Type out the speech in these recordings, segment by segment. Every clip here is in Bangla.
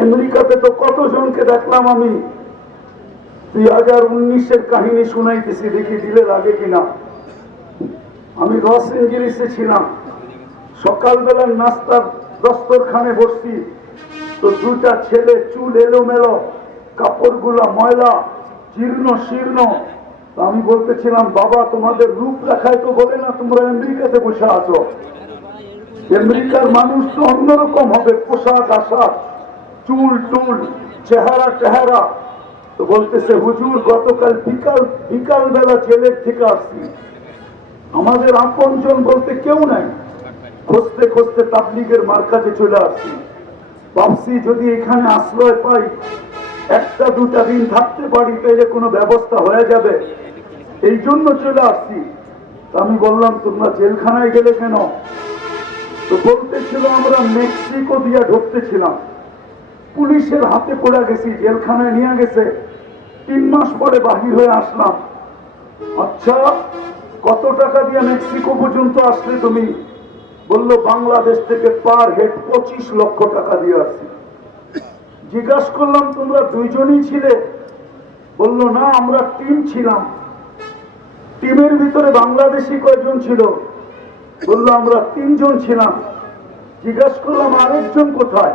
আমেরিকাতে তো কতজনকে দেখলাম আমি 2019-এর কাহিনী শুনাইতেছি, দেখি দিলে লাগে কিনা। আমি লস এঞ্জেলিসে ছিলাম, সকালবেলার নাস্তার দস্তরখানে বসছি, তো দুটা ছেলে চুল এলোমেলো, কাপড়গুলা ময়লা, জীর্ণ শীর্ণ। আমি বলতেছিলাম, বাবা তোমাদের রূপ দেখায় তো বলে না তোমরা আমেরিকাতে বসে আছো। আমেরিকার মানুষ তো অন্যরকম হবে, পোশাক আশাক, চুল টুল, চেহারা টেহারা। তো বলতেছে, হুজুর গতকাল বিকাল বেলা জেলের থেকে আসছি, আমাদের আপনজন বলতে কেউ নাই, খুঁজতে খুঁজতে তাবলিগের মার্কাজে চলে আসছি। ভাবছি যদি এখানে আশ্রয় পাই, একটা দুটা দিন থাকতে পারি, তাইলে কোনো ব্যবস্থা হয়ে যাবে, এই জন্য চলে আসছি। আমি বললাম, তোমরা জেলখানায় গেলে কেন? তো বলতেছিল, আমরা মেক্সিকো দিয়ে ঢুকতেছিলাম, পুলিশের হাতে পড়ে গেছি, জেলখানায় নিয়ে গেছে, 3 মাস পরে বাহির হয়ে আসলাম। আচ্ছা, কত টাকা দিয়ে মেক্সিকো পর্যন্ত আসলে তুমি? বললো, বাংলাদেশ থেকে পার হেড 25 লক্ষ টাকা দিয়ে আসছি। জিজ্ঞাসা করলাম, তোমরা দুইজনই ছিলে? বললো, না, আমরা টিম ছিলাম। টিমের ভিতরে বাংলাদেশি কয়জন ছিল? বললো, আমরা 3 জন ছিলাম। জিজ্ঞাসা করলাম, আরেকজন কোথায়?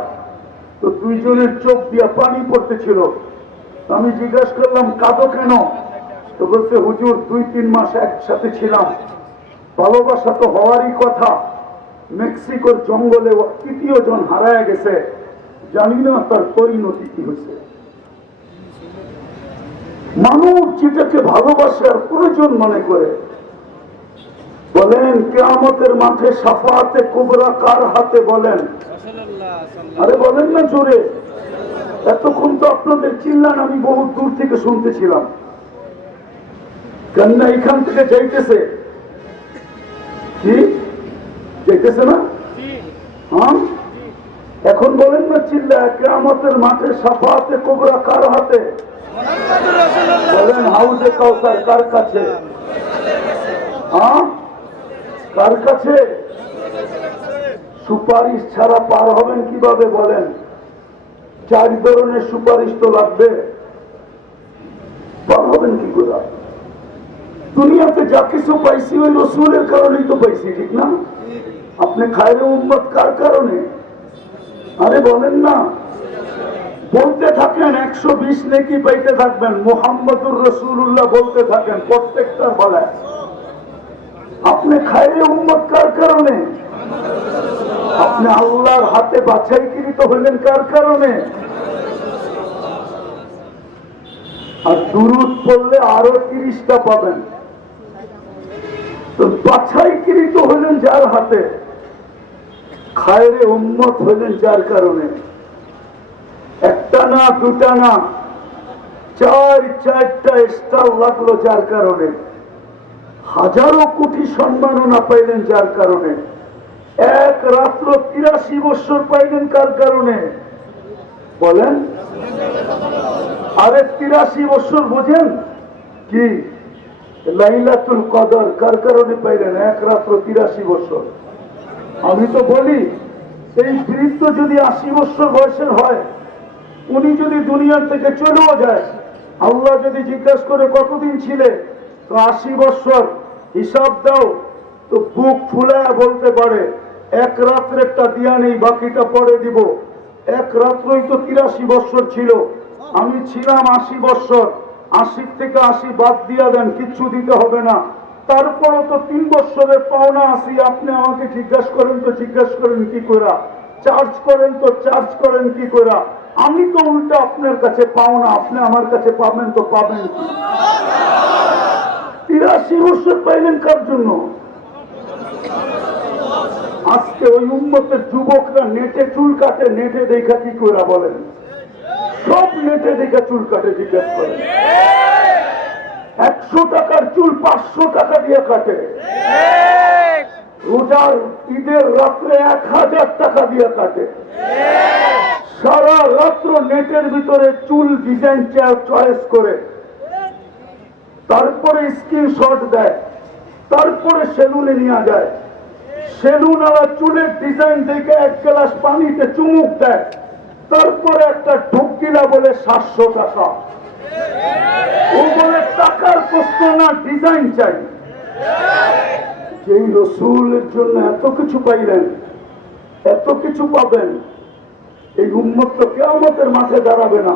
তো 2 জনের চোখ দিয়ে পানি পড়তেছিল। আমি জিজ্ঞাসা করলাম, কাঁদো কেন? তো বলছে, হুজুর 2-3 মাস একসাথে ছিলাম, ভালোবাসা তো হওয়ারই কথা, মেক্সিকোর জঙ্গলে 3য় জন হারায় গেছে, জানি না তার পরিণতি কি হয়েছে। মানুষ যেটাকে ভালোবাসার প্রয়োজন মনে করে, বলেন কিয়ামতের মাঠে শাফাআতে কুবরা কার হাতে? বলেন, আরে বলেন না জোরে। এতক্ষণ তো আপনাদের চিল্লান, আমি বহু দূর থেকে শুনতেছিলাম। কেননা এখান থেকে যাইতেছে কি? যাইতেছে না? হ্যাঁ, এখন বলেন না চিল্লা, কিয়ামতের মাঠে শাফাআতে কুবরা কার হাতে? বলেন, হাউজে কাউসার কার কাছে? হ্যাঁ, কার কাছে? সুপারিশ ছাড়া পার হবেন কিভাবে? বলেন, 4 ধরনের সুপারিশ তো লাগবে, পার হবেন কি করে? দুনিয়াতে যা কিছু পাইছি ওই রসুলের কারণেই তো পাইছি, ঠিক না? আপনি খায়রে উম্মত কার কারণে? আরে বলেন না, বলতে থাকেন, 120 নেকি পাইতে থাকবেন, মুহাম্মদুর রাসূলুল্লাহ বলতে থাকেন প্রত্যেকটার বেলায়। আপনি খায়রে উম্মত কার কারণে? আপনি আল্লাহর হাতে বাছাইকৃত হলেন কার কারণে? আর দুরূদ পড়লে আরো 30টা পাবেন। তো বাছাইকৃত হলেন যার হাতে, খায়রে উম্মত হলেন যার কারণে। একটা না, দুটা না, 4-4টা স্টার লাগলো যার কারণে। হাজারো কোটি সম্মাননা পাইলেন যার কারণে। এক রাত্র 83 বছর পাইলেন কার কারণে? বলেন, আরে 83 বছর বোঝেন কি? লাইলাতুল কদর কার কারণে পাইলেন? এক রাত্র 83 বছর। আমি তো বলি, এই বৃদ্ধ যদি 80 বছর বয়সের হয়, উনি যদি দুনিয়ার থেকে চলেও যায়, আল্লাহ যদি জিজ্ঞাসা করে কতদিন ছিলে, তো 80 বছর হিসাব দাও, তো বুক ফুলায় বলতে পারে, এক রাত্রেরটা দিয়া নেই, বাকিটা পরে দিব। এক রাত্রই তো 83 বছর ছিল, আমি ছিলাম 80 বছর। 80 থেকে 80 বাদ দিয়া দেন, কিচ্ছু দিতে হবে না। তারপরও তো 3 বছরের পাওনা আছি। আপনি আমাকে জিজ্ঞাসা করেন তো জিজ্ঞাসা করেন কি করে? চার্জ করেন তো চার্জ করেন কি করে? আমি তো উল্টা আপনার কাছে পাওনা, আপনি আমার কাছে পাবেন তো পাবেন কি? 83 বছর পাইলেন কার জন্য? আজকে ওই উম্মতের যুবকরা নেটে চুল কাটে, নেটে দেখা কি করে? বলেন, সব নেটে দেখা চুল কাটে। জিজ্ঞাসা করেন, 100 টাকার চুল 500 টাকা দিয়ে কাটে। রোজার ঈদের রাত্রে 1000 টাকা দিয়ে কাটে। সারা রাত্র নেটের ভিতরে চুল ডিজাইন চয়েস করে, তারপরে স্ক্রিনশট দেয়, তারপরে সেলুনে নিয়ে যায়। সেলুনওয়ালা চুলের ডিজাইন দেখে 1 গ্লাস পানিতে চুমুক দেয়, তারপরে একটা ঢুকিলা বলে 700 টাকা। ও বলে টাকার প্রশ্ন না, ডিজাইন চাই। যেই রসুলের জন্য এত কিছু পাইলেন, এত কিছু পাবেন, এই উম্মত তো কিয়ামতের মাঠে দাঁড়াবে না।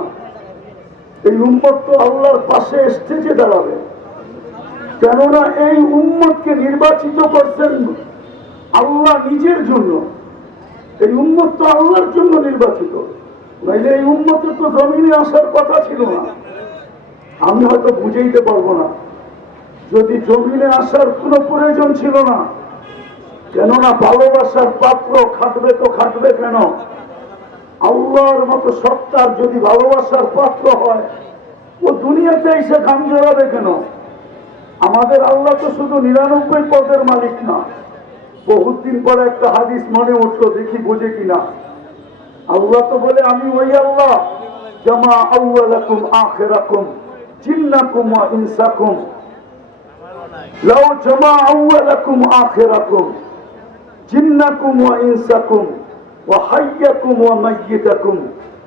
এই উম্মত তো আল্লাহর পাশে স্টেজে দাঁড়াবে। কেননা এই উম্মতকে নির্বাচিত করছেন আল্লাহ নিজের জন্য। এই উম্মত তো আল্লাহর জন্য নির্বাচিত, নাইলে এই উম্মতে তো জমিনে আসার কথা ছিল না। আমি হয়তো বুঝাইতে পারবো না, যদি জমিনে আসার কোনো প্রয়োজন ছিল না। কেননা ভালোবাসার পাত্র খাটবে তো খাটবে কেন? আল্লাহর মতো সত্তার যদি ভালোবাসার পাত্র হয়, ও দুনিয়াতে এসে গান জড়াবে কেন? আমাদের আল্লাহ তো শুধু 99 পদের মালিক না। বহুত দিন পরে একটা হাদিস মনে উঠলো, দেখি বোঝে কিনা। আল্লাহ তো বলে, আমি ওই আল্লাহ জামা আউয়ালাকুম আখিরাকুম জিন্নাকুম ওয়া ইনসাকুম লাউ জামা আউয়ালাকুম আখিরাকুম জিন্নাকুম ওয়া ইনসাকুম ওয়া হাইয়াকুম ওয়া মাইয়িতাকুম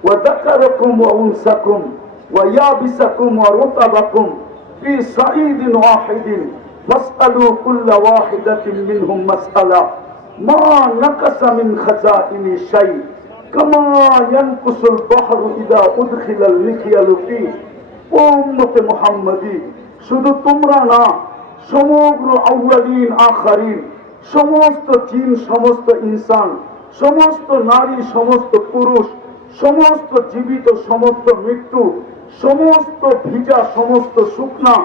ওয়া যাকারাকুম ওয়া উনসাকুম ওয়া ইয়াবিসাকুম ওয়া রুতাবাকুম ফি সাঈদিন ওয়াহিদিন ফাসআলু কুল্লা ওয়াহিদাতিন মিনহুম মাসআলা মা নাকাসা মিন খাজাইনি শাই কামা ইয়ানকুসুল বাহরু ইযা উদখিলাল মিকয়ালু ফি। ও উম্মতে মুহাম্মাদি, শুধু তোমরা না, সমগ্র আউয়ালিন আখারিন, সমস্ত জিন, সমস্ত ইনসান, সমস্ত নারী, সমস্ত পুরুষ, সমস্ত জীবিত, সমস্ত মৃত্যু, সমস্ত ভিজা, সমস্ত শুকনা,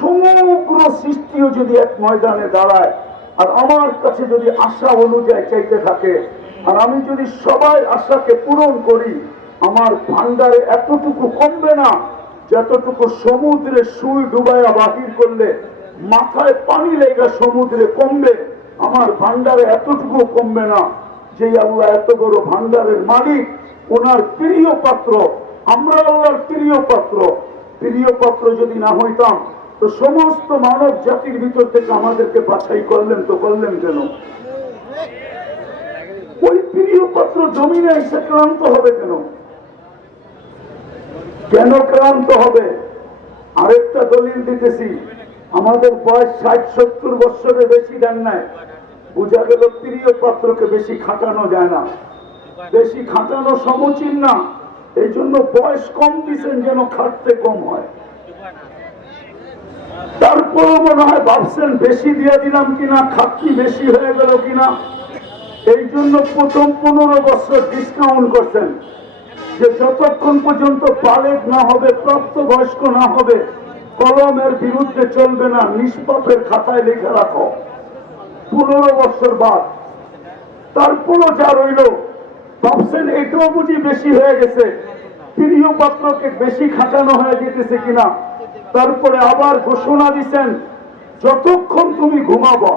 সমগ্র সৃষ্টিও যদি এক ময়দানে দাঁড়ায় আর আমার কাছে যদি আশা অনুযায়ী চাইতে থাকে, আর আমি যদি সবাই আশাকে পূরণ করি, আমার ভান্ডারে এতটুকু কমবে না যতটুকু সমুদ্রে সুই ডুবাইয়া বাহির করলে মাথায় পানি লেগে সমুদ্রে কমবে। আমার ভান্ডারে এতটুকু কমবে না। যে আল্লাহ এত বড় ভান্ডারের মালিক, ওনার প্রিয় পাত্র, আমরা আল্লাহর প্রিয় পাত্র। প্রিয় পাত্র যদি না হইতাম তো সমস্ত মানব জাতির ভিতর থেকে আমাদেরকে বাছাই করলেন, তো করলেন কেন? ওই প্রিয় পাত্র জমিনে এসে ক্লান্ত হবে কেন? কেন ক্লান্ত হবে? আরেকটা দলিল দিতেছি, আমাদের বয়স 60-70 বছরের বেশি দেন নাই, বোঝা গেল প্রিয় পাত্রকে বেশি খাটানো যায় না, বেশি খাটানো সমীচীন না। এই জন্য বয়স কম দিচ্ছেন যেন খাটতে কম হয়। তারপরও মনে হয় ভাবছেন বেশি দিয়ে দিলাম কিনা, খাটনি বেশি হয়ে গেল কিনা। এই জন্য প্রথম 15 বছর ডিসকাউন্ট করছেন, যে যতক্ষণ পর্যন্ত বালেগ না হবে, প্রাপ্তবয়স্ক না হবে, কলমের বিরুদ্ধে চলবে না, নিষ্পাপের খাতায় লিখে রাখো। 15 বছর বাদ তারপরও যা রইল, ভাবছেন এটাও বুঝি বেশি হয়ে গেছে, প্রিয় পাত্রকে বেশি খাটানো হয়ে যেতেছে কিনা। তারপরে আবার ঘোষণা দিচ্ছেন, যতক্ষণ তুমি ঘুমাবো,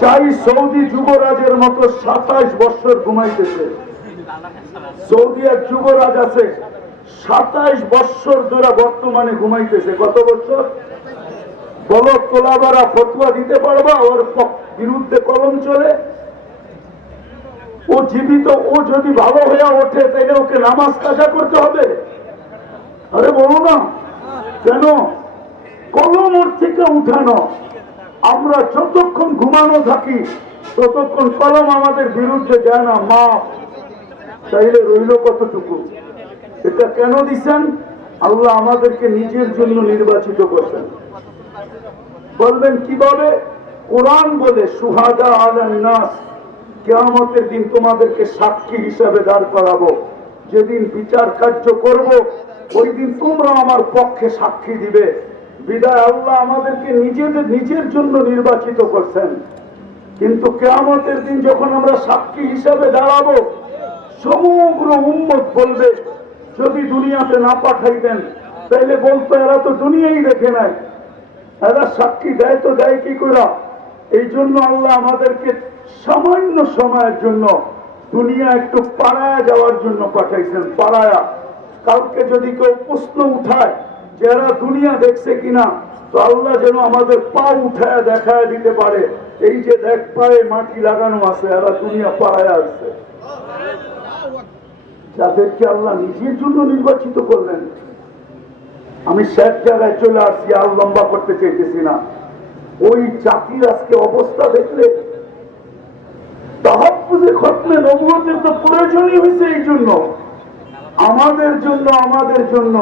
চাই সৌদি যুবরাজের মতো 27 বছর ঘুমাইতেছে। সৌদি এক যুবরাজ আছে, 27 বছর ধরে বর্তমানে ঘুমাইতেছে। কত বছর? বলো, তোলাবারা ফতোয়া দিতে পারবা? ওর বিরুদ্ধে কলম চলে। ও জীবিত, ও যদি ভালো হয়ে ওঠে তাহলে ওকে নামাজ কাজা করতে হবে? আরে বলো না কেন? কলম ওর থেকে উঠানো। আমরা যতক্ষণ ঘুমানো থাকি ততক্ষণ কলম আমাদের বিরুদ্ধে যায় না। মা চাইলে রইল কতটুকু? এটা কেন দিচ্ছেন? আল্লাহ আমাদেরকে নিজের জন্য নির্বাচিত করছেন। বলবেন কিভাবে? কোরআন বলে, সুহাদা আলান নাস, কিয়ামতের দিন তোমাদেরকে সাক্ষী হিসাবে দাঁড় করাবো। যেদিন বিচার কার্য করব, ওই দিন তোমরা আমার পক্ষে সাক্ষী দিবে। বিদায় আল্লাহ আমাদেরকে নিজের জন্য নির্বাচিত করছেন। কিন্তু কিয়ামতের দিন যখন আমরা সাক্ষী হিসাবে দাঁড়াবো, সমগ্র উম্মত বলবে, যদি দুনিয়াতে না পাঠাইতেন তাইলে বলতো এরা তো দুনিয়াই দেখে নাই, এরা সাক্ষী দেয় তো দেয় কি করে? এই জন্য আল্লাহ আমাদেরকে সামান্য সময়ের জন্য দুনিয়া একটু পাড়ায়া যাওয়ার জন্য পাঠাইছেন। পাড়ায়া, কালকে যদি কেউ প্রশ্ন উঠায় যে এরা দুনিয়া দেখছে কিনা, তো আল্লাহ যেন আমাদের পা উঠায় দেখায় দিতে পারে, এই যে দেখ পায়ে মাটি লাগানো আছে, এরা দুনিয়া পাড়ায় আসছে। যাদেরকে আল্লাহ নিজের জন্য নির্বাচিত করলেন। আমি শেষ জায়গায় চলে আসছি, আর লম্বা করতে চাইতেছি না। ওই জাতির আজকে অবস্থা দেখলে, তাহাফুজে খতমে নবুয়তের তো প্রয়োজনই হয়েছে এই জন্য, আমাদের জন্য।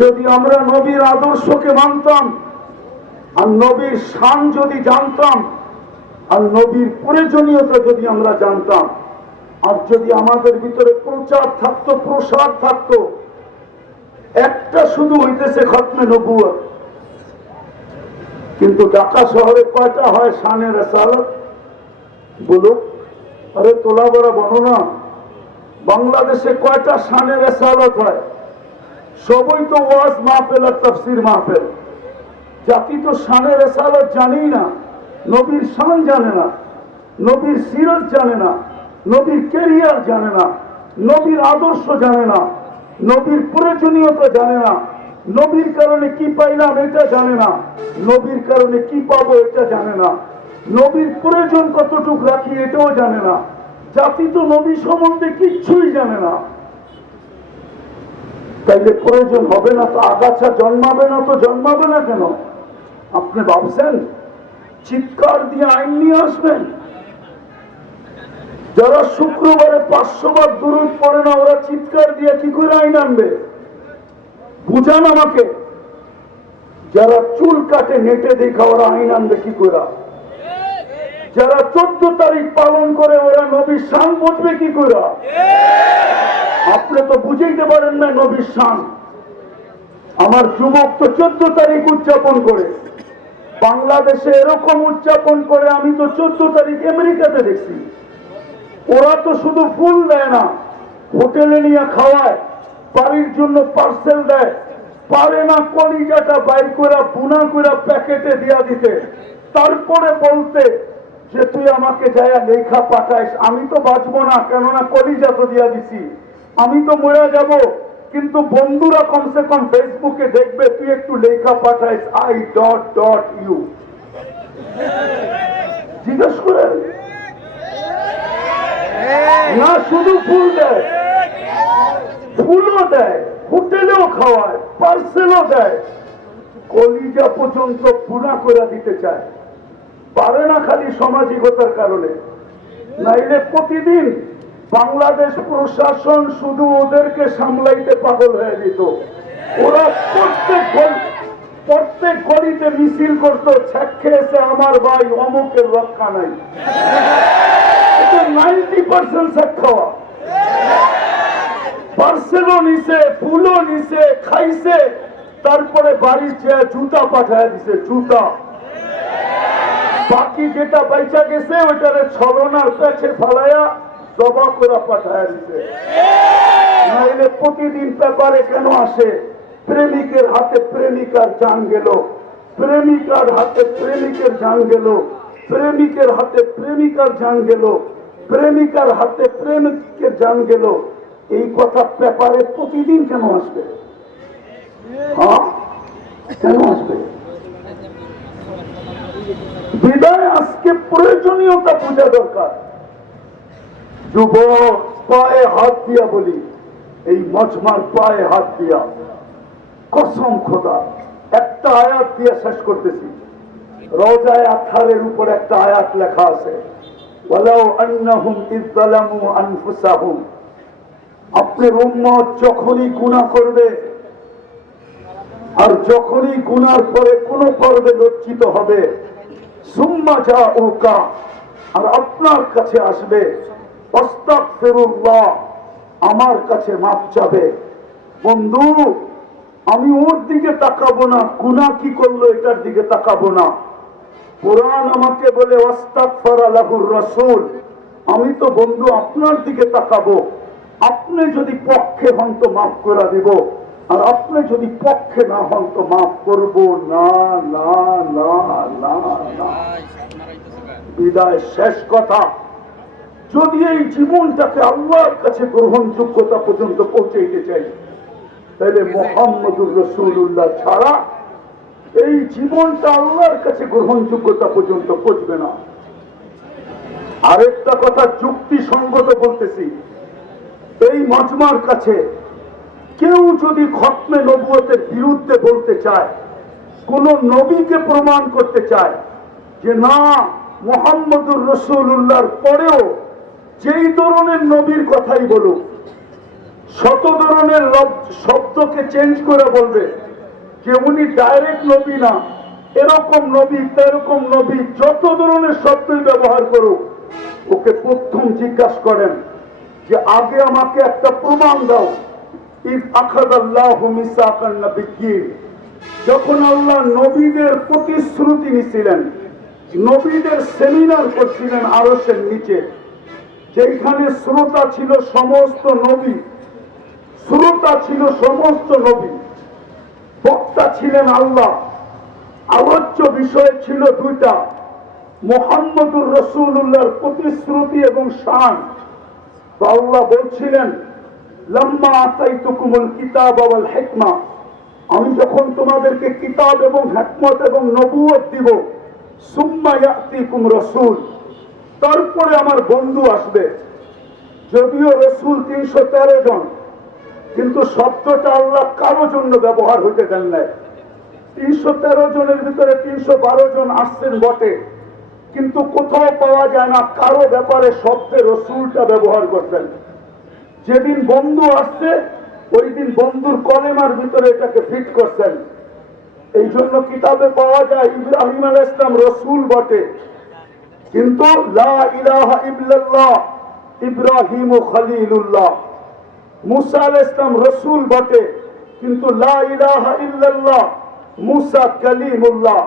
যদি আমরা নবীর আদর্শকে মানতাম, আর নবীর শান যদি জানতাম, আর নবীর প্রয়োজনীয়তা যদি আমরা জানতাম, আর যদি আমাদের ভিতরে প্রচার থাকতো, প্রসার থাকতো, একটা শুধু হইতেছে খতমে নবুয়ত। কিন্তু ঢাকা শহরে কয়টা হয় শানে রিসালাত? বলুক, আরে তোলা বড় বর্ণনা। বাংলাদেশে কয়টা শানে রিসালাত হয়? সবই তো ওয়াজ মাহফিল আর তাফসীর মাহফিল। জাতি তো শানে রিসালাত জানেই না, নবীর শান জানে না, নবীর সিরাত জানে না, নবীর ক্যারিয়ার জানে না, নবীর আদর্শ জানে না, নবীর প্রয়োজনীয়তা জানে না, নবীর কারণে কি পাইলাম এটা জানে না, নবীর কারণে কি পাবো এটা জানে না, নবীর প্রয়োজন কতটুকু রাখি এটাও জানে না। জাতি তো নবী সম্বন্ধে কিচ্ছুই জানে না। তাইলে প্রয়োজন হবে না তো, আগাছা জন্মাবে না তো জন্মাবে না কেন? আপনি ভাবছেন চিৎকার দিয়ে আইন নিয়ে আসবেন? যারা শুক্রবারে 500 বার দুরূদ পড়ে না, ওরা চিৎকার দিয়ে কি করে আইন আনবে? বুঝান আমাকে। যারা চুল কাটে নেটে দেখা, ওরা আইন আনবে কি করে? যারা 14 তারিখ পালন করে, ওরা নবীর শান বুঝবে কি করে? আপনি তো বুঝাইতে পারেন না নবীর শান। আমার যুবক তো 14 তারিখ উদযাপন করে, বাংলাদেশে এরকম উদযাপন করে আমি তো 14 তারিখ আমেরিকাতে দেখছি। ওরা তো শুধু ফুল দেয় না, হোটেলে নিয়ে খাওয়ায়, বাড়ির জন্য পার্সেল দেয়, পারে না কলিজাটা বাইর করে বুনা করে প্যাকেটে দিয়া দিতে, তারপরে বলতে যে তুই আমাকে যায়া লেখা পাঠাইস। আমি তো বাঁচবো না, কেননা কলিজা তো দিয়া দিছি, আমি তো মরে যাব। কিন্তু বন্ধুরা কমসে কম ফেসবুকে দেখবে তুই একটু লেখা পাঠাইস, I.U। জিজ্ঞেস করেন না, শুধু ফুল দেয়, ফুলও দেয়, হোটেলেও খাওয়ায়, পার্সেলও দেয়, কলিজা পর্যন্ত পুরা করে দিতে চায়। পারে না খালি সামাজিকতার কারণে, নাইলে প্রতিদিন বাংলাদেশ প্রশাসন শুধু ওদেরকে সামলাইতে পাগল হয়ে যেত। ওরা প্রত্যেক গলিতে মিছিল করতো, ছ্যাক খেয়েছে আমার ভাই অমুকের রক্ষা নাই। 90% ছ্যাক খাওয়া, পার্সেলও নিছে, ফুলও নিছে, খাইছে, তারপরে বাড়ির চেয়ে জুতা পাঠায় দিছে, জুতা। বাকি যেটা বাইচা গেছে ওইটারে ছলনার কাছে ফালাইয়া জবা করে পাঠায় দিছে। নাইলে প্রতিদিন পেপারে কেন আসে প্রেমিকের হাতে প্রেমিকার জান গেল, প্রেমিকার হাতে প্রেমিকের জান গেল, প্রেমিকের হাতে প্রেমিকার জান গেল, প্রেমিকার হাতে প্রেমিকের জান গেল? এই কথা পেপারে প্রতিদিন কেন আসবে? হ্যাঁ, কেন আসবে? বিদায় আজকে প্রয়োজনীয়তা বোঝা দরকার। যুবক, পায়ে হাত দিয়া বলি, এই মজমার পায়ে হাত দিয়া কসম খোদা, একটা আয়াত দিয়ে শেষ করতেছি। রওজায়ে আতহারের উপর একটা আয়াত লেখা আছে, ওয়ালাউ আন্নাহুম ইয যালামু আনফুসাহুম। আপনার উম্মত যখনই গুনাহ করবে, আর যখনই গুনার পরে কোন পর্বে লজ্জিত হবে, সুম্মা জাউকা, আর আপনার কাছে আসবে, আস্তাগফিরুল্লাহ, আমার কাছে মাপ চাবে। বন্ধু, আমি ওর দিকে তাকাবো না, গুনাহ কি করলো এটার দিকে তাকাবো না। কোরআন আমাকে বলে ওয়াস্তাগফারা লাহুর রাসূল, আমি তো বন্ধু আপনার দিকে তাকাবো। আপনি যদি পক্ষে হন তো মাফ করে দিব, আর আপনি যদি পক্ষে না হন তো মাফ করবো না। না না না না। বিদায় শেষ কথা, যদি এই জীবনটাকে আল্লাহর কাছে গ্রহণযোগ্যতা পর্যন্ত পৌঁছাইতে চাই, তাহলে মুহাম্মদুর রাসূলুল্লাহ ছাড়া এই জীবনটা আল্লাহর কাছে গ্রহণযোগ্যতা পর্যন্ত পৌঁছবে না। আরেকটা কথা যুক্তিসঙ্গত বলতেছি, এই মজমার কাছে কেউ যদি খতমে নবুয়তের বিরুদ্ধে বলতে চায়, কোন নবীকে প্রমাণ করতে চায় যে না মুহাম্মদুর রাসূলুল্লাহর পরেও যেই ধরনের নবীর কথাই বলুক, শত ধরনের শব্দকে চেঞ্জ করে বলবে যে উনি ডাইরেক্ট নবী না, এরকম নবী তেরকম নবী, যত ধরনের শব্দই ব্যবহার করুক, ওকে প্রথম জিজ্ঞাসা করেন যে আগে আমাকে একটা প্রমাণ দাও। ইদ আখাযাল্লাহু মিসাকান নাবিয়্যিন, যখন আল্লাহ নবীদের প্রতিশ্রুতি নিছিলেন, নবীদের সেমিনার করছিলেন আরশের নিচে, যেখানে শ্রোতা ছিল সমস্ত নবী, শ্রোতা ছিল সমস্ত নবী, বক্তা ছিলেন আল্লাহ। আলোচ্য বিষয় ছিল দুইটা, মুহাম্মদুর রাসূলুল্লাহর প্রতিশ্রুতি এবং শান। তো আল্লাহ বলছিলেন লাম্মা আতাইতুকুমুল কিতাব ওয়াল হিকমা, আমি যখন তোমাদেরকে কিতাব এবং হিকমত এবং নবুয়ত দিব, সুম্মা ইয়াতিকুম রাসূল, তারপরে আমার বন্ধু আসবে। যদিও রাসূল 313 জন, কিন্তু শব্দটা আল্লাহ কারো জন্য ব্যবহার হইতে দেন নাই। 313 জনের ভিতরে 312 জন আসছেন বটে, কিন্তু কোথাও পাওয়া যায় না কারো ব্যাপারে শব্দে রসুলটা ব্যবহার করছেন। যেদিন বন্ধু আসছে ওই দিন বন্ধুর কলেমার ভিতরে এটাকে ফিট করছেন। এই জন্য কিতাবে পাওয়া যায় ইব্রাহিম আলাইহিস সালাম রসুল বটে, কিন্তু লা ইলাহা ইল্লাল্লাহ ইব্রাহিম খলিলুল্লাহ। মুসা আলাইহিস সালাম রসুল বটে, কিন্তু লা ইলাহা ইল্লাল্লাহ মুসা কালিমুল্লাহ।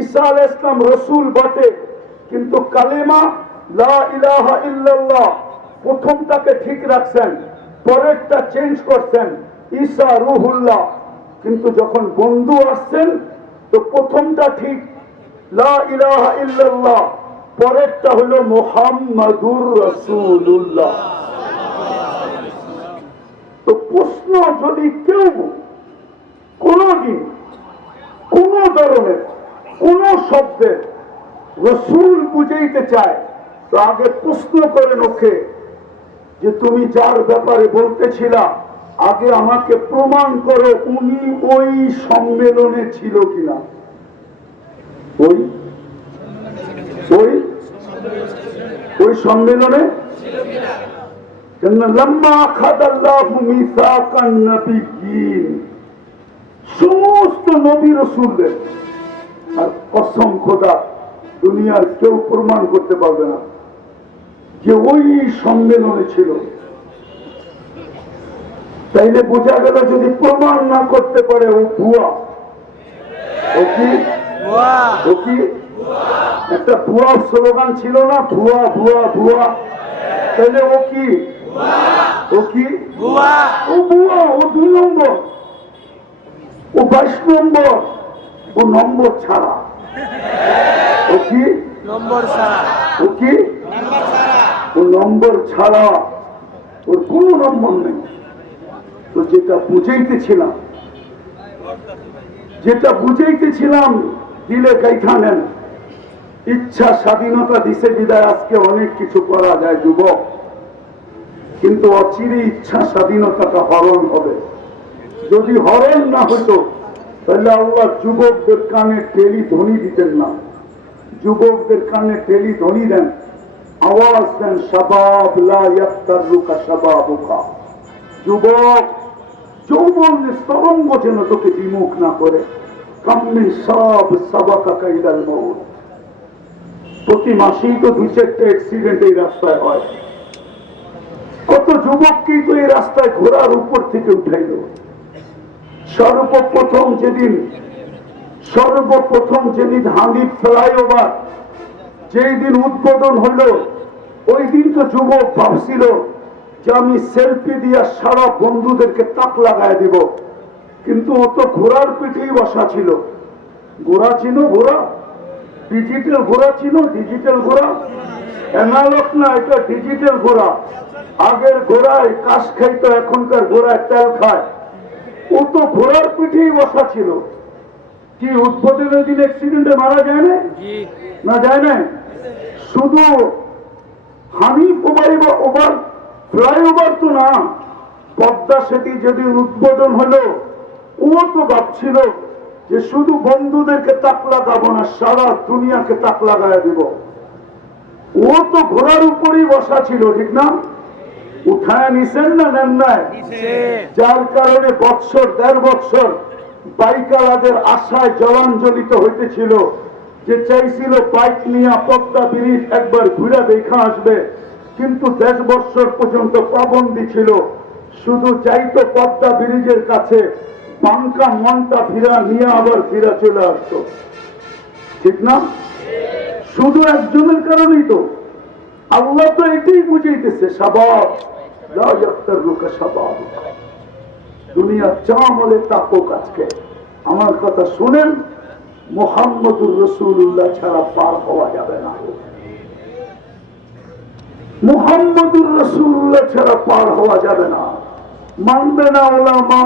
ঈসা আলাইহিস সালাম রসুল বটে, কিন্তু কালেমা লা ইলাহা ইল্লাল্লাহ প্রথমটাকে ঠিক রাখছেন, পরেরটা চেঞ্জ করছেন ঈসা রুহুল্লাহ। কিন্তু যখন বন্ধু আসছেন তো প্রথমটা ঠিক লা ইলাহা ইল্লাল্লাহ, পরেরটা হলো মুহাম্মাদুর রাসূলুল্লাহ। তো প্রশ্ন যদি কেউ কোনদিন কোন ধরনের কোন শব্দের রসুল বুঝাইতে চায়, তো আগে প্রশ্ন করেন ওকে যে তুমি যার ব্যাপারে বলতেছিলা আগে আমাকে প্রমাণ করো উনি ওই সম্মেলনে ছিল কিনা। ওই ওই ওই সম্মেলনে লাম্মা আখাযাল্লাহু মিসাকান নাবিয়্যিন, সমস্ত নবী রাসূলদের, আর কসম খোদা দুনিয়ার কেউ প্রমাণ করতে পারবে না যে ওই সম্মেলনে ছিল। তাইলে বোঝা গেল যদি প্রমাণ না করতে পারে ও ভুয়া। ও কি ও কি একটা ভুয়া স্লোগান ছিল না, ভুয়া ভুয়া ভুয়া। তাইলে ও কি ও কি ও ভুয়া, ও 2 নম্বর, ও 22 নম্বর, ও নম্বর ছাড়া। ও কি নম্বর ছাড়া, ও কি ও নম্বর ছাড়া, ওর কোনো নম্বর নেই। তো যেটা বুঝাইতেছিলাম দিলে গাইথা নেন। ইচ্ছা স্বাধীনতা দিছে বিদায় আজকে অনেক কিছু করা যায় যুবক, কিন্তু অচিরে ইচ্ছা স্বাধীনতাটা হরণ হবে। যদি হরণ না হতো তাহলে আল্লাহ যুবকদের কানে টেলিধ্বনি দিতেন না। যুবকদের কানে টেলিধ্বনি দেন, আওয়াজ দেন, শাবাব লা ইয়াফতারুকা শাবাবুকা। যুবক যৌবন তরঙ্গ যেন তোকে বিমুখ না করে। কাম্মিন সাব সাবাকাকা ইলাল মাউত। প্রতি মাসেই তো 2-4টা অ্যাক্সিডেন্ট এই রাস্তায় হয়। কত যুবককেই তো এই রাস্তায় ঘোড়ার উপর থেকে উঠাইল। সর্বপ্রথম যেদিন হানিফ ফ্লাইওভার যেই দিন উদ্বোধন হলো, ওই দিন তো যুবক ভাবছিল যে আমি সেলফি দিয়া সারা বন্ধুদেরকে তাক লাগায় দিব, কিন্তু ও তো ঘোড়ার পিঠেই বসা ছিল। ঘোড়া চিনো? ঘোড়া ডিজিটাল ঘোড়া চিনো? ডিজিটাল ঘোড়া অ্যানালগ না, এটা ডিজিটাল ঘোড়া। আগের ঘোড়ায় কাশ খাইতো, এখনকার ঘোড়ায় তেল খায়। ও তো ঘোড়ার পিঠেই বসা ছিল। কি উদ্বোধনের দিন অ্যাক্সিডেন্টে মারা যায় না? না যায় না। শুধু হানিফ ওভার ফ্লাইওভার তো না, পদ্মা সেতু যদি উদ্বোধন হলো, ও তো ভাবছিল যে শুধু বন্ধুদেরকে তাক লাগাবো না, সারা দুনিয়াকে তাক লাগায় দিব। ও তো ঘোড়ার উপরই বসা ছিল, ঠিক না? উঠায় নিছেন না নেন নাই? যার কারণে বৎসর 1.5 বৎসর বাইকারদের আশায় জলাঞ্জলিত হইতেছিল, যে চাইছিল বাইক নিয়ে পদ্মা ব্রিজ একবার ঘুরে দেখা আসবে, কিন্তু 1.5 বৎসর পর্যন্ত পাবন্দি ছিল। শুধু চাইতো পদ্মা ব্রিজের কাছে বাঙ্কা মনটা ফিরা নিয়ে আবার ফিরা চলে আসতো, ঠিক না? শুধু একজনের কারণেই তো। আল্লাহ তো এটাই বুঝাইতেছে, শাবাব লা ইয়াক্তারুকা শাবাব, দুনিয়া যা আমলে তাকুক। আজকে আমার কথা শুনেন, মুহাম্মদুর রাসূলুল্লাহ ছাড়া পার হওয়া যাবে না। মুহাম্মদুর রাসূলুল্লাহ ছাড়া পার হওয়া যাবে না। মানবে না উলামা,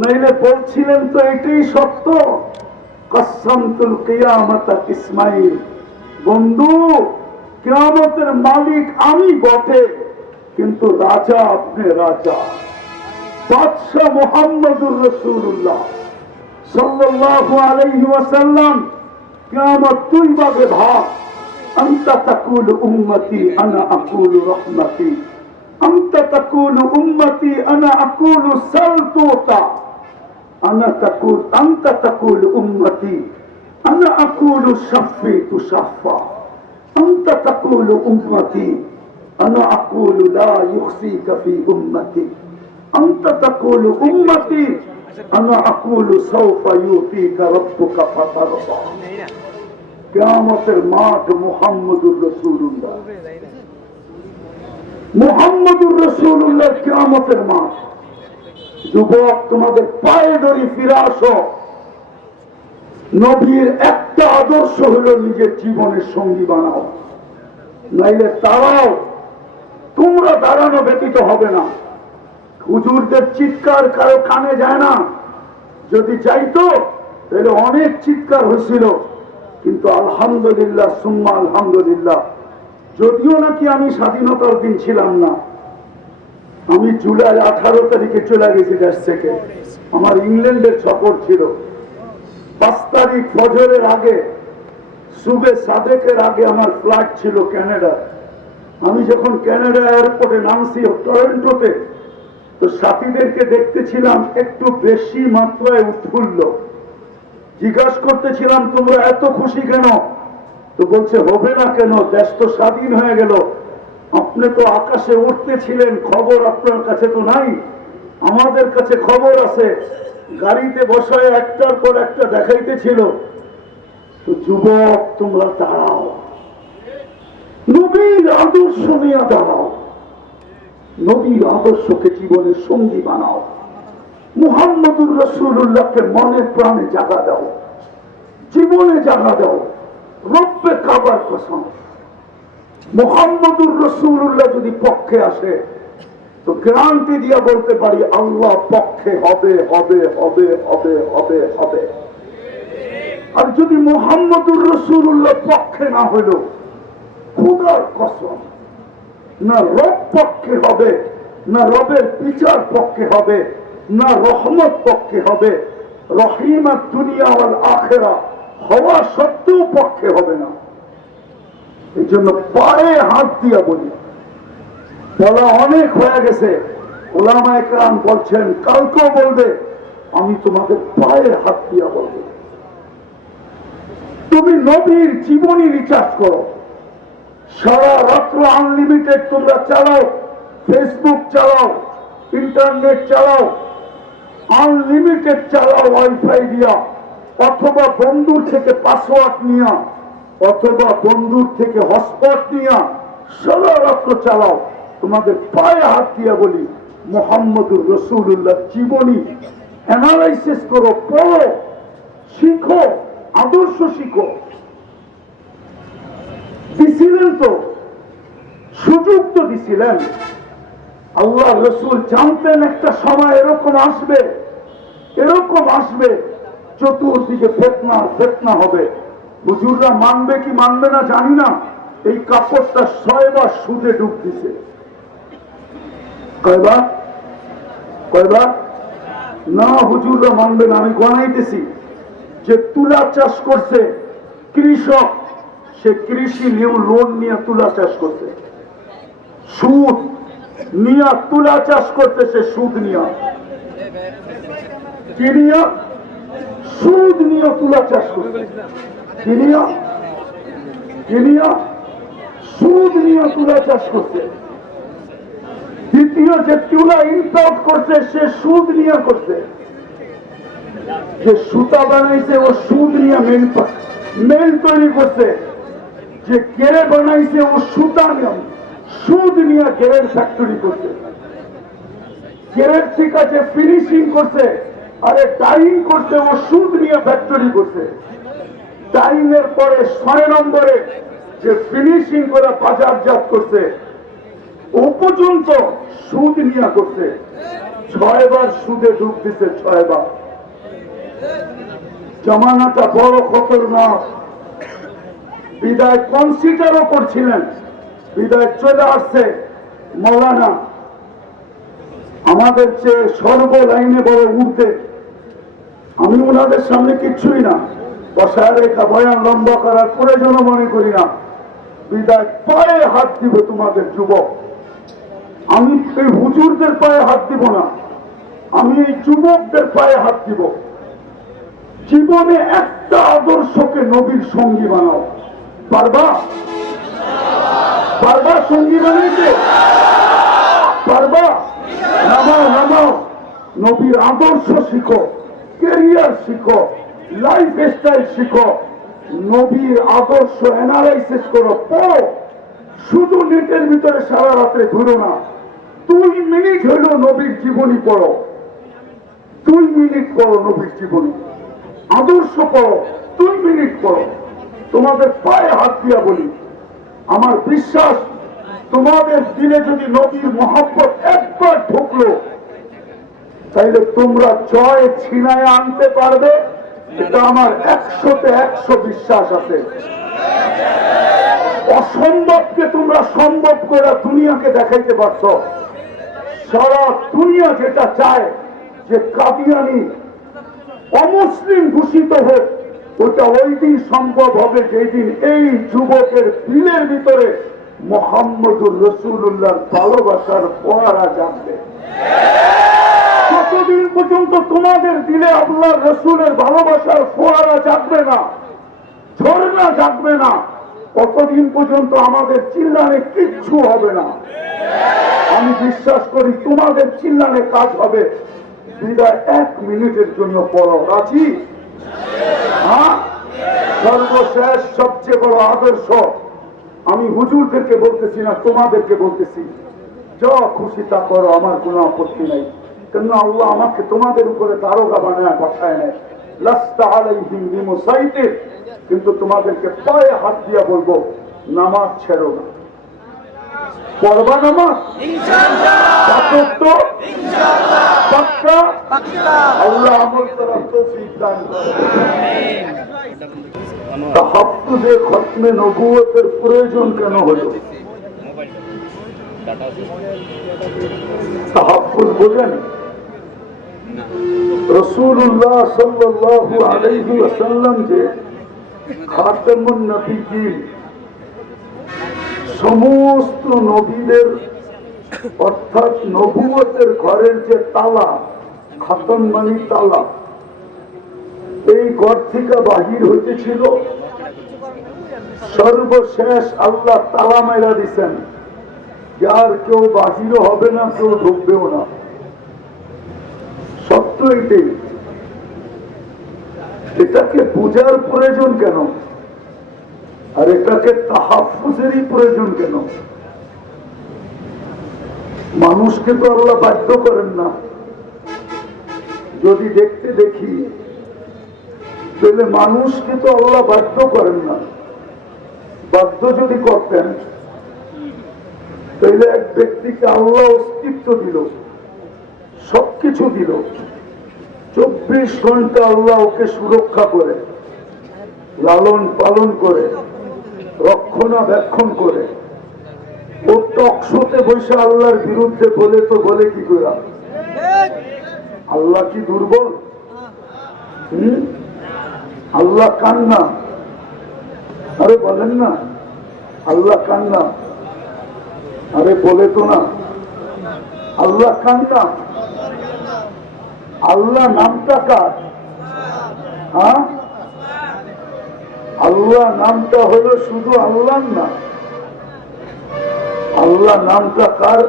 নইলে বলছিলেন তো এটাই সত্য, কসমতুল কিয়ামাতা ইসমাইল, বন্ধু কিয়ামতের মালিক আমি বটে, কিন্তু রাজা আপনি রাজা। বাদশা মুহাম্মদুর রাসূলুল্লাহ সাল্লাল্লাহু আলাইহি ওয়াসাল্লাম, কিয়ামত দুই ভাগে ভাগ। আনতা তাকুলু উম্মতি আনা আকুলু রাহমাতি, আনতা তাকুলু উম্মতি আনা আকুলু সালতুতা, আনতা তাকুলু উম্মতি আনা আকুলু শাফি তুশাফা, আনতা তাকুলু উম্মতি আনা আকুলু লা ইউখসিকা ফি উম্মতি, আনতা তাকুলু উম্মতি আনা আকুলু সাওফা ইউতিকা রাব্বুকা ফাতারদা। কিয়ামতের মাঠ মুহাম্মদুর রাসূলুল্লাহ, মুহাম্মদুর রাসূলুল্লাহ কিয়ামতের মাঠ। যুবক, তোমাদের পায়ে ধরে ফিরে আসো। নবীর একটা আদর্শ হলো নিজের জীবনের সঙ্গী বানাও, নাইলে তারাও তোমরা দাঁড়ানো ব্যতীত হবে না। হুজুরদের চিৎকার কারো কানে যায় না, যদি যাইতো তাহলে অনেক চিৎকার হয়েছিল। কিন্তু আলহামদুলিল্লাহ সুম্মা আলহামদুলিল্লাহ, যদিও নাকি আমি স্বাধীনতার দিন ছিলাম না, আমি জুলাই 18 তারিখে চলে গেছি দেশ থেকে। আমার ইংল্যান্ডের সফর ছিল। 5 তারিখ ফজরের আগে, সুবে সাদেকের আগে আমার ফ্লাইট ছিল ক্যানাডা। আমি যখন ক্যানাডা এয়ারপোর্টে নামছি টরন্টোতে, তো সাথীদেরকে দেখতেছিলাম একটু বেশি মাত্রায় উৎফুল্ল। জিজ্ঞাসা করতেছিলাম, তোমরা এত খুশি কেন? তো বলছে, হবে না কেন, দেশ তো স্বাধীন হয়ে গেল। আপনি তো আকাশে উঠতেছিলেন, খবর আপনার কাছে তো নাই, আমাদের কাছে খবর আছে। গাড়িতে বসায় একটার পর একটা দেখাইতেছিল। তো যুবক, তোমরা দাঁড়াও, নবীর আদর্শ নিয়ে দাঁড়াও, নবীর আদর্শকে জীবনের সঙ্গী বানাও, মুহাম্মদুর রাসূলুল্লাহকে মনে প্রাণে জাগা দাও, জীবনে জাগা দাও। রব্বে কাবার কসম, মুহাম্মদুর রাসূলুল্লাহ যদি পক্ষে আসে, তো গ্যারান্টি দিয়া বলতে পারি আল্লাহ পক্ষে হবে হবে হবে হবে হবে হবে। আর যদি মুহাম্মদুর রাসূলুল্লাহ পক্ষে না হইল, খোদার কসম, না রব পক্ষে হবে, না রবের বিচার পক্ষে হবে, না রহমত পক্ষে হবে। রহিমাত দুনিয়া ওয়াল আখিরা হওয়া সত্ত্বেও পক্ষে হবে না। এই জন্য পায়ে হাত দিয়া বলি, বলা অনেক হয়ে গেছে। ওলামায়ে কেরাম বলছেন, কালকেও বলবে, আমি তোমাদের পায়ে হাত দিয়া বলবো। তুমি নবীর জীবনী রিচার্জ করো, সারা রাত্র আনলিমিটেড তোমরা চালাও, ফেসবুক চালাও, ইন্টারনেট চালাও, আনলিমিটেড চালাও ওয়াইফাই দিয়া, অথবা বন্ধুর থেকে পাসওয়ার্ড নিয়া, অথবা বন্ধুর থেকে হটস্পট নিয়া সারা রাত্র চালাও। তোমাদের পায়ে হাত দিয়া বলি, মুহাম্মদুর রাসূলুল্লাহ জীবনী অ্যানালাইসিস করো, পড়ো, শিখো, আদর্শ শিখো। দিছিলেন তো, সুযোগ তো দিছিলেন। আল্লাহ রসুল জানতেন একটা সময় এরকম আসবে, এরকম আসবে, চতুর্দিকে ফিতনা ফিতনা হবে। হুজুররা মানবে কি মানবে না জানি না, এই কাপড়টা 6 বার সুদে ডুব দিছে। কয়বার কয়বার না হুজুররা মানবেন, আমি গণাইতেছি যে তুলা চাষ করছে কৃষক, সে কৃষি লোন নিয়ে তুলা চাষ করছে, সুদ নিয়ে তুলা চাষ করতেছে, সুদ নিয়ে কি নিয়ে সুদ নিয়ে তুলা চাষ করছে, কি নিয়ে সুদ নিয়ে তুলা চাষ করছে। দ্বিতীয় যে তুলা ইম্পোর্ট করছে সে সুদ নিয়ে করছে, যে সুতা বানাইছে ও সুদ নিয়ে মেল তৈরি করছে, যে গেরে বানাইছে ও সুতা নিয়ে সুদ নিয়ে গেরের ফ্যাক্টরি করছে, গেরের ঠিক আছে ফিনিশিং করছে, আরে টাইম করছে ও সুদ নিয়ে ফ্যাক্টরি করছে। টাইমের পরে 6 নম্বরে যে ফিনিশিং করে বাজারজাত করছে ও পর্যন্ত সুদ নিয়ে করছে। 6 বার সুদে ডুব দিছে, 6 বার। জামানাটা বড় খতরনাক, বিদায় কনসিডারও করছিলেন, বিদায় চলে আসছে মৌলানা আমাদের চেয়ে সর্ব লাইনে বড় উঠতে। আমি ওনাদের সামনে কিচ্ছুই না, বসায় রেখা বয়ান লম্বা করার প্রয়োজন মনে করি না। বিদায় পায়ে হাত দিব তোমাদের যুবক, আমি এই হুজুরদের পায়ে হাত দিব না, আমি এই যুবকদের পায়ে হাত দিব। জীবনে একটা আদর্শকে নবীর সঙ্গী বানাও, পারবা? পারবা সঙ্গী বানাইতে? পারবা? নামাও নামাও, নবীর আদর্শ শিখো, ক্যারিয়ার শিখো, লাইফ স্টাইল শিখো, নবীর আদর্শ অ্যানালাইসিস করো, পড়ো। শুধু নেটের ভিতরে সারা রাত্রে ঘুরো না, 2 মিনিট হলো নবীর জীবনী পড়ো, 2 মিনিট পড়ো নবীর জীবনী, আদর্শ পড়ো, 2 মিনিট পড়ো। তোমাদের পায়ে হাত দিয়া বলি, আমার বিশ্বাস তোমাদের দিলে যদি নবীর মহব্বত একবার ঢুকলো তাইলে তোমরা জয় ছিনায় আনতে পারবে, এটা আমার 100-তে 100 বিশ্বাস আছে। অসম্ভবকে তোমরা সম্ভব করে দুনিয়াকে দেখাইতে পারছো। সারা দুনিয়া যেটা চায় যে কাদিয়ানি অমুসলিম ঘোষিত হোক, ওটা ওই দিন সম্ভব হবে যেদিন এই যুবকের দিলের ভিতরে মুহাম্মদুর রাসূলুল্লাহর ভালোবাসার ফোয়ারা জাগবে। যতদিন পর্যন্ত তোমাদের দিলে আল্লাহর রাসূলের ভালোবাসার ফোয়ারা জাগবে না, ঝর্ণা জাগবে না, ততদিন পর্যন্ত আমাদের চিল্লানে কিচ্ছু হবে না। আমি বিশ্বাস করি তোমাদের চিল্লানে কাজ হবে। বিদায় 1 মিনিটের জন্য পড়ো, রাজি? হ্যাঁ, সর্বশেষ সবচেয়ে বড় আদর্শ আমি হুজুরদেরকে বলতেছি না, তোমাদেরকে বলতেছি, যা খুশি তা করো, আমার কোনো আপত্তি নাই। কেন আল্লাহ আমাকে তোমাদের উপরে দারোগা বানায় পাঠায় নেয়, লাস্তা আলাইহিম বিমুসাইতির। কিন্তু তোমাদেরকে পায়ে হাত দিয়া বলবো, নামাজ ছেড়ো না। পড়বা নামাজ ইনশাআল্লাহ, পাক্কা আল্লাহ আমল করার তৌফিক দান করুন। তাহাফ্ফুজে খতমে নবুয়তের প্রয়োজন কেন হলো? তাহাফ্ফুজ বোঝেন? রাসূলুল্লাহ সাল্লাল্লাহু আলাইহি ওয়াসাল্লাম যে খাতামুন নবিয়্যিন, সমস্ত নবীদের অর্থাৎ নবুয়তের ঘরের যে তালা, খাতাম মানে তালা, এই ঘর থেকে বাহির হইতেছিল, সর্বশেষ আল্লাহ তালা মাইরা দিছেন, যার কেউ বাহিরও হবে না, কেউ ঢুকবেও না। সত্য এটাই। এটাকে বুঝার প্রয়োজন কেন? আর এটাকে তাহাফ্ফুজেরই প্রয়োজন কেন? মানুষকে তো আল্লাহ বাধ্য করেন না। যদি দেখতে দেখি তাহলে মানুষকে তো আল্লাহ বাধ্য করেন না। বাধ্য যদি করতেন তাহলে এক ব্যক্তিকে আল্লাহ অস্তিত্ব দিল, সবকিছু দিল, 24 ঘন্টা আল্লাহ ওকে সুরক্ষা করে, লালন পালন করে, রক্ষণাবেক্ষণ করে, ও টকশোতে বসে আল্লাহর বিরুদ্ধে বলে তো বলে কি করে? আল্লাহ কি দুর্বল? আল্লাহ কান্না? আরে বলেন না, আল্লাহ কান্না? আরে বলে তো না, আল্লাহ কান্না? আল্লাহ নামটা কার? হ্যাঁ, আল্লাহ নামটা হলো শুধু আল্লাহ না। আল্লাহ নামটা কার?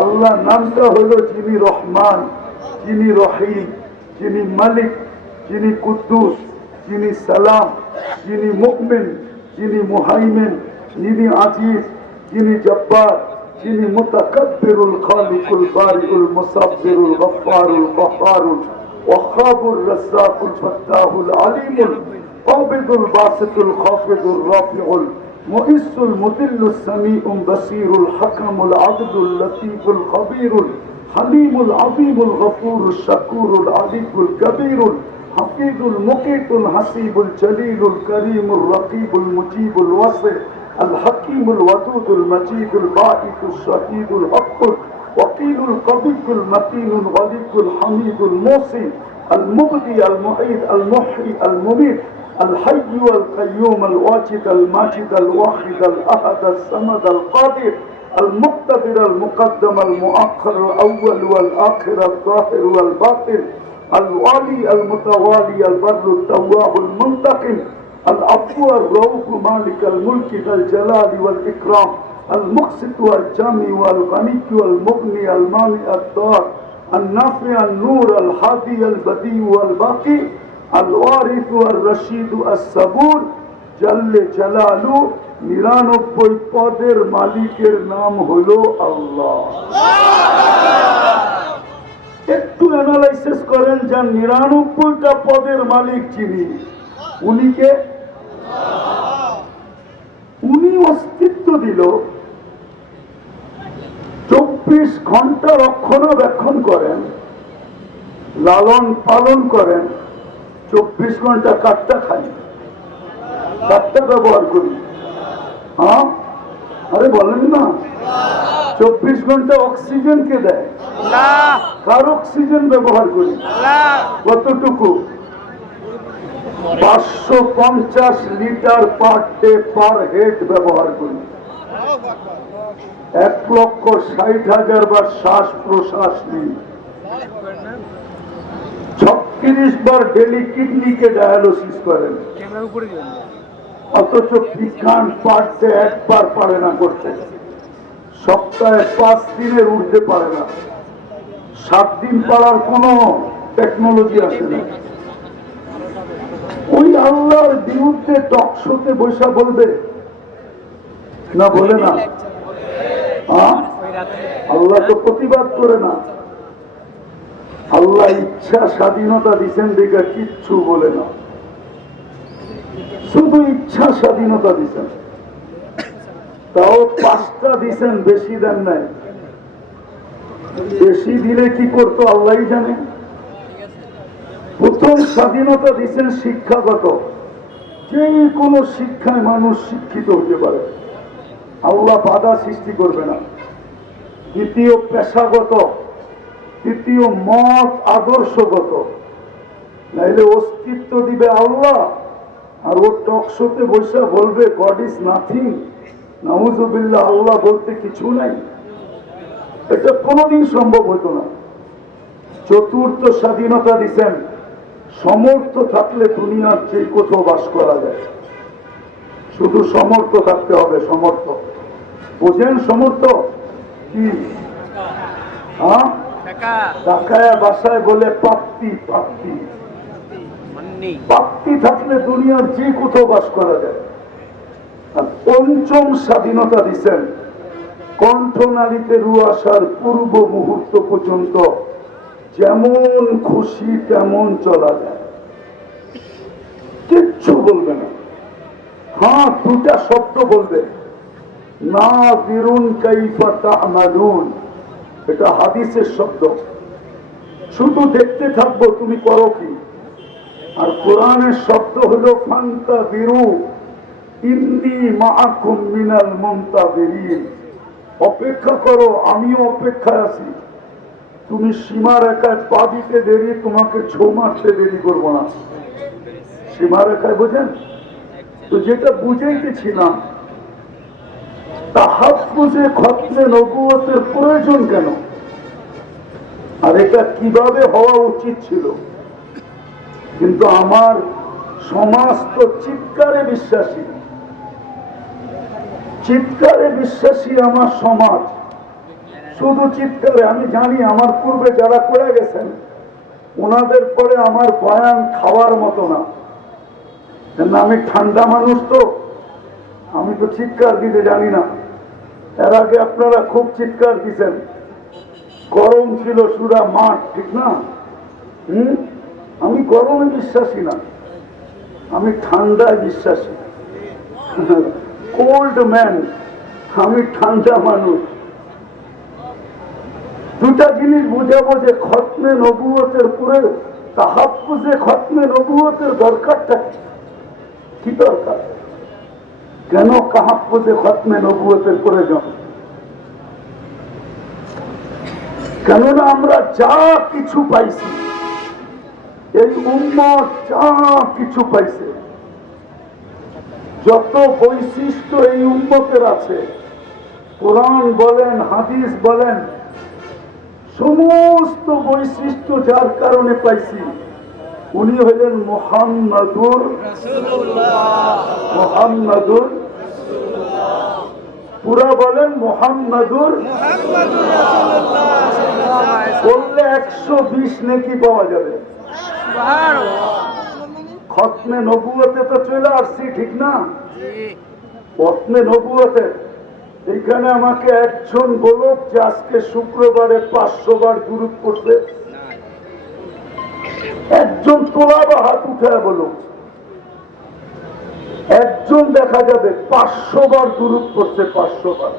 আল্লাহ নামটা হলো যিনি রহমান, যিনি রহিম, যিনি মালিক, যিনি কুদ্দুস, যিনি সালাম, যিনি মুমিন, যিনি মুহাইমিন, যিনি আজিজ, যিনি জব্বার, যিনি মুতাকাব্বিরুল খালিকুল বারিউল মুসাব্বিরুল গফফারুল কহ্হারুল ওয়াহ্হাবুর রাজ্জাকুল ফাত্তাহুল আলিমুল কাবিদুল বাসিতুল খাফিদুর রাফিউল মুইসুল মুদিল্লুস সামিউল বাসীরুল হাকামুল আদলুল লতীফুল খবীরুল হালিমুল আযীমুল গফুরুশ শাকুরুল আলিকুল কবীরুল হাফিজুল মুকিতুল হাসিবুল জলিলুল করিমুর রকিবুল মুজিবুল ওয়াসি الحكيم الودود المجيد الباعث الشهيد الحق الوكيل القوي المتين الغليظ الحميد الموصي المبدي المعيد المحيي المميت الحي والقيوم الواجد الماجد الواحد الاحد الصمد القادر المقتدر المقدم المؤخر الاول والاخر الظاهر والباطن الوالي المتوالي البر التواب المنتقم العفو الرؤوف مالك الملك ذا الجلال والإكرام المقسط والجامع والغني والمغني المانع الضار النافع النور الهادي البديع والباقي الوارث والرشيد الصبور جل جلاله 99 পদের মালিকের নাম হলো আল্লাহ। একটু অ্যানালাইসিস করেন, যার 99টা পদের মালিক যিনি, উনিকে উনি অস্তিত্ব দিল, 24 ঘন্টা রক্ষণাবেক্ষণ করেন, লালন পালন করেন। 24 ঘন্টা কাঠটা খাই, কাঠটা ব্যবহার করি। হ্যাঁ, আরে বলেন না, 24 ঘন্টা অক্সিজেন কে দেয়? কার অক্সিজেন ব্যবহার করি? কতটুকু? 550 litre per day per head ব্যবহার করি। 1,60,000 বার শ্বাস প্রশ্বাস নিই। 36 বার ডেলি কিডনিকে ডায়ালিসিস করেন। অথচ বিজ্ঞান পার ডে একবার পারে না করতে, সপ্তাহে 5 দিনের উঠতে পারে না, 7 দিন পারার কোনো টেকনোলজি আসে না। ওই আল্লাহর বিরুদ্ধে টকশোতে বৈশা বলবে না? বলে না? আল্লাহ তো প্রতিবাদ করে না। আল্লাহ ইচ্ছা স্বাধীনতা দিচ্ছেন দেখে কিচ্ছু বলে না, শুধু ইচ্ছা স্বাধীনতা দিচ্ছেন। তাও 5টা দিচ্ছেন, বেশি দেন নাই। বেশি দিলে কি করতো আল্লাহই জানে। প্রথম স্বাধীনতা দিচ্ছেন শিক্ষাগত, যে কোনো শিক্ষায় মানুষ শিক্ষিত হতে পারে, আল্লাহ বাধা সৃষ্টি করবে না। দ্বিতীয় পেশাগত, তৃতীয় মত আদর্শগত, নাইলে অস্তিত্ব দিবে আল্লাহ, আর ও টকশোতে বসে বলবে গড ইজ নাথিং, নাউজুবিল্লাহ, আল্লাহ বলতে কিছু নাই। এটা কোনোদিন সম্ভব হতো না। চতুর্থ স্বাধীনতা দিচ্ছেন, সমর্থ থাকলে দুনিয়ার যে কোথাও বাস করা যায়, শুধু সমর্থ থাকতে হবে। সমর্থ বোঝেন? সমর্থ কি? হ্যাঁ, টাকায় বাসায় বলে প্রাপ্তি। প্রাপ্তি প্রাপ্তি থাকলে দুনিয়ার যে কোথাও বাস করা যায়। আর পঞ্চম স্বাধীনতা দিচ্ছেন, কণ্ঠনালীতে রু আসার পূর্ব মুহূর্ত পর্যন্ত যেমন খুশি তেমন চলা যায়, কিচ্ছু বলবে না। হ্যাঁ, 2টা শব্দ বলবে, নাযিরুন কাইফা তা'মালুন, এটা হাদিসের শব্দ। শুধু দেখতে থাকবো তুমি করো কি। আর কোরআনের শব্দ হলো ফান্তাযিরু ইন্নী মাআকুম মিনাল মুনতাযিরিন, অপেক্ষা করো, আমিও অপেক্ষায় আছি। তুমি সীমারেখায় পা দিতে দেরি, তোমাকে ছো মারতে দেরি করবো না। সীমারেখায় বোঝেন তো? যেটা বুঝাইতেছিলাম, তাহাফুজে খতমে নবুয়তের প্রয়োজন কেন, আর এটা কিভাবে হওয়া উচিত ছিল। কিন্তু আমার সমাজ তো চিৎকারে বিশ্বাসী, চিৎকারে বিশ্বাসী আমার সমাজ, শুধু চিৎকারে। আমি জানি আমার পূর্বে যারা করে গেছেন ওনাদের পরে আমার বয়ান খাওয়ার মতো না, কেন আমি ঠান্ডা মানুষ, তো আমি তো চিৎকার দিতে জানি না। এর আগে আপনারা খুব চিৎকার দিচ্ছেন, গরম ছিল সুরা মাঠ, ঠিক না? আমি গরমে বিশ্বাসী না, আমি ঠান্ডায় বিশ্বাসী। কোল্ড ম্যান, আমি ঠান্ডা মানুষ। দুটা জিনিস বুঝাবো যে খতমে নবুয়তের পুরে তাহাফুজে খতমে নবুয়তের দরকারটা কি দরকার, কেন তাহাফুজে খতমে নবুয়তের প্রয়োজন। কেননা আমরা যা কিছু পাইছি, এই উম্মত যা কিছু পাইছে, যত বৈশিষ্ট্য এই উম্মতের আছে, কোরআন বলেন হাদিস বলেন, সমস্ত বৈশিষ্ট্য যার কারণে পাইছি উনি হলেন মুহাম্মাদুর মুহাম্মাদুর পুরা বলেন মুহাম্মাদুর বললে 120 নেকি পাওয়া যাবে। খতমে নবুয়তে তো চলে আসছি, ঠিক না? খতমে নবুয়তে এইখানে আমাকে একজন বলুক যে আজকে শুক্রবারে 500 বার দুরূদ পড়ছে। একজন তোলা বা হাত উঠায় বলুক, একজন দেখা যাবে 500 বার দুরূদ পড়ছে, 500 বার।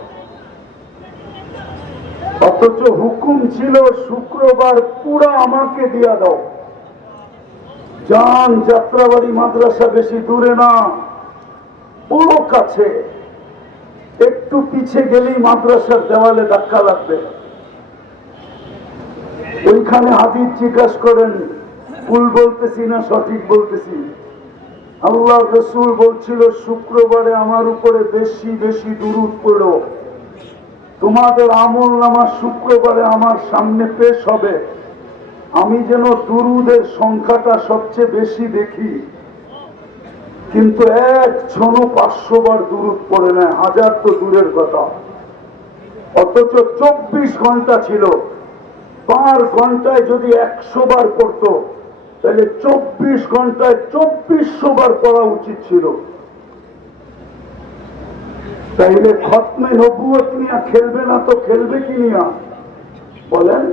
অথচ হুকুম ছিল শুক্রবার পুরা আমাকে দিয়া দাও। যান, যাত্রাবাড়ি মাদ্রাসা বেশি দূরে না, পুরো কাছে, একটু পিছে গেলেই মাদ্রাসার দেওয়ালে ধাক্কা লাগবে। ওইখানে হাদিস জিজ্ঞাসা করেন, ভুল বলতেছি না সঠিক বলতেছি? আল্লাহ রসুল বলছিল শুক্রবারে আমার উপরে বেশি বেশি দুরূদ পড়ো, তোমাদের আমল নামা শুক্রবারে আমার সামনে পেশ হবে, আমি যেন দুরূদের সংখ্যাটা সবচেয়ে বেশি দেখি। কিন্তু একজনও 500 বার দুরূদ পড়ে নেয়, 1000 তো দূরের কথা। অথচ 24 ঘন্টা ছিল, 5 ঘন্টায় যদি 100 বার পড়তো তাহলে 24 ঘন্টায় 2400 বার পড়া উচিত ছিল। তাইলে খতমে নবুয়ত নিয়ে খেলবে না তো খেলবে কি নিয়া বলেন?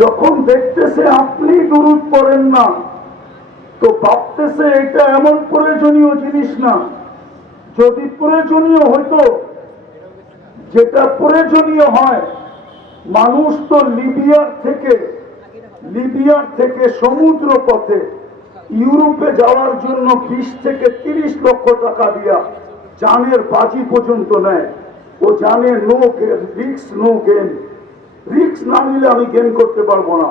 যখন দেখতেছে আপনি দুরূদ পড়েন না, তো ভাবতেছে এটা এমন প্রয়োজনীয় জিনিস না। যদি প্রয়োজনীয় হইতো, যেটা প্রয়োজনীয় হয়, মানুষ তো লিবিয়ার থেকে সমুদ্র পথে ইউরোপে যাওয়ার জন্য 20 থেকে 30 লক্ষ টাকা দিয়া জানের বাজি পর্যন্ত নেয়। ও জানে no risk, no game. Risk না নিলে আমি গেম করতে পারবো না।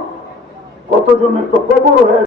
কতজনের তো কবর হয়ে